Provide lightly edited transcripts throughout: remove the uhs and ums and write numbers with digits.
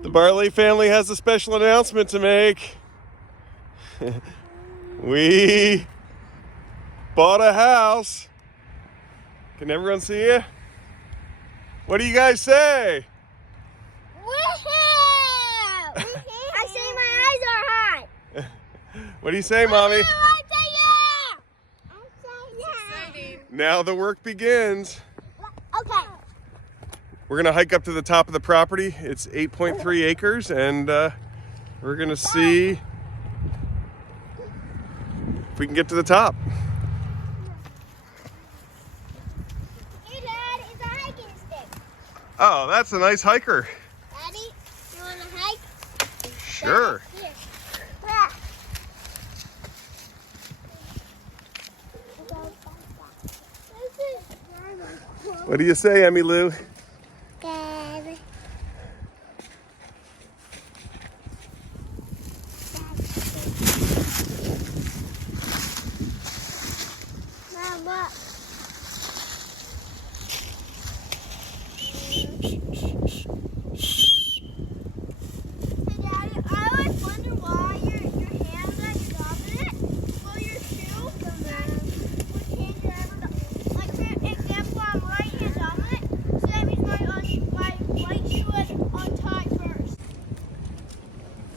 The Barley family has a special announcement to make. We bought a house. Can everyone see you? What do you guys say? Woohoo! I say my eyes are hot. What do you say, Mommy? I say yeah! I say yeah. Now the work begins. Okay. We're gonna hike up to the top of the property. It's 8.3 acres, and we're gonna see if we can get to the top. Hey, Dad, it's a hiking stick. Oh, that's a nice hiker. Daddy, you want to hike? Sure. Here. Ah. What do you say, Emmy Lou? Dad. Mama. Hey, Daddy, I always wonder why your hands are dominant while your shoe which hand you're ever like, for example, I'm right hand dominant, so that means my right shoe is untied first.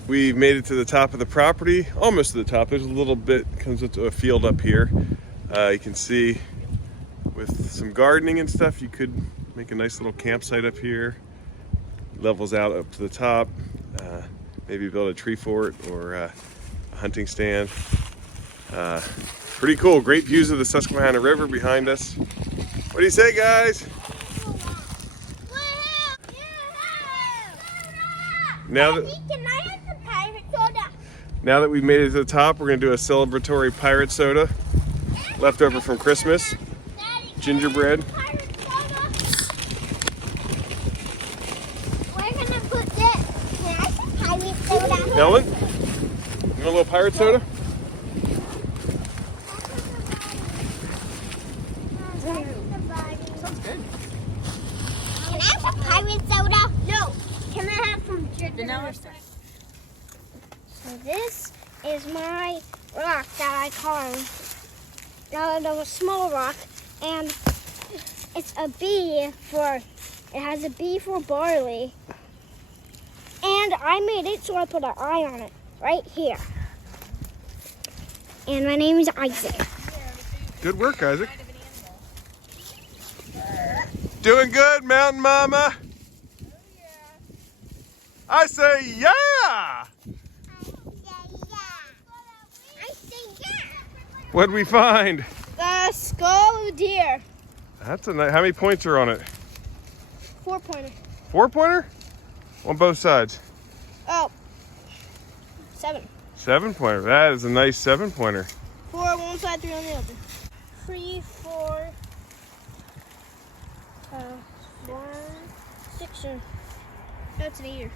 We've made it to the top of the property, almost to the top. There's a little bit, comes into a field up here. You can see with some gardening and stuff, you could make a nice little campsite up here. Levels out up to the top. Maybe build a tree fort or a hunting stand. Pretty cool. Great views of the Susquehanna River behind us. What do you say, guys? Now that, Can I have the pirate soda? now that we've made it to the top, we're gonna do a celebratory pirate soda, leftover from Christmas, Daddy, gingerbread. pirate soda. We're gonna put this. Can I have pirate soda? Ellen, you want a little pirate soda? Sounds good. Can I have some pirate soda? No. Can I have some Vanilla stuff. So this is my rock that I carved. A small rock, and it's a B for. It has a B for barley, and I made it so I put an I on it right here. And my name is Isaac. Good work, Isaac. Doing good, Mountain Mama. I say yeah. I say yeah. What'd we find? The skull of deer. That's a nice. How many points are on it? 4-pointer. 4-pointer? On both sides. Oh, 7. 7-pointer. That is a nice 7-pointer. 4 on one side, 3 on the other. 3, 4, 1, 6. No, it's an 8.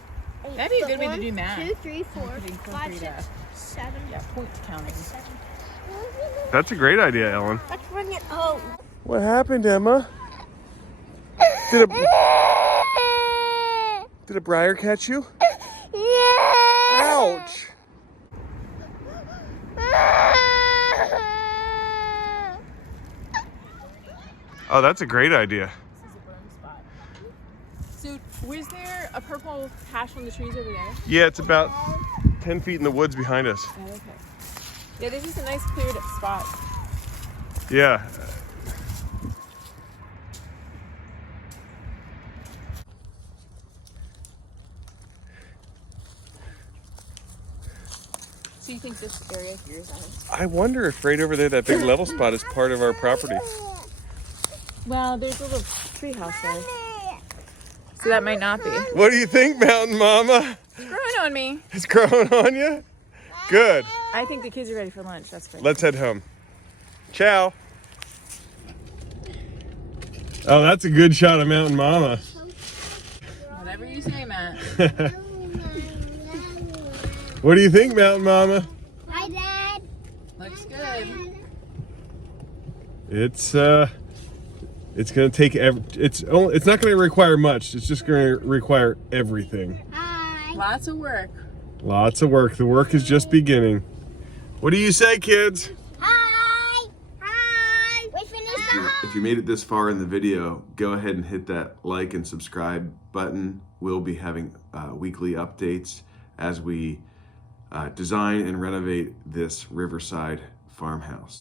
That'd be a good way to do math. 2, 3, 4, Could 5, incorporate 6, 7. Yeah, point counting. 7. That's a great idea, Ellen. Let's bring it home. What happened, Emma? Did a briar catch you? Ouch! Oh, that's a great idea. This is a burn spot. So, was there a purple hash on the trees over there? Yeah, it's about 10 feet in the woods behind us. Oh, okay. Yeah, this is a nice cleared spot. Yeah. So you think this area here is ours? I wonder if right over there, that big level spot is part of our property. Well, there's a little tree house there. So that might not be. What do you think, Mountain Mama? It's growing on me. It's growing on you? Good. I think the kids are ready for lunch. That's great. Let's head home. Ciao. Oh, that's a good shot of Mountain Mama. Whatever you say, Matt. What do you think, Mountain Mama? Hi, Dad. Looks good. It's gonna take it's not gonna require much. It's just gonna require everything. Hi. Lots of work. Lots of work. The work is just beginning. What do you say, kids? Hi! Hi! We finished the house. If you made it this far in the video, go ahead and hit that like and subscribe button. We'll be having weekly updates as we design and renovate this riverside farmhouse.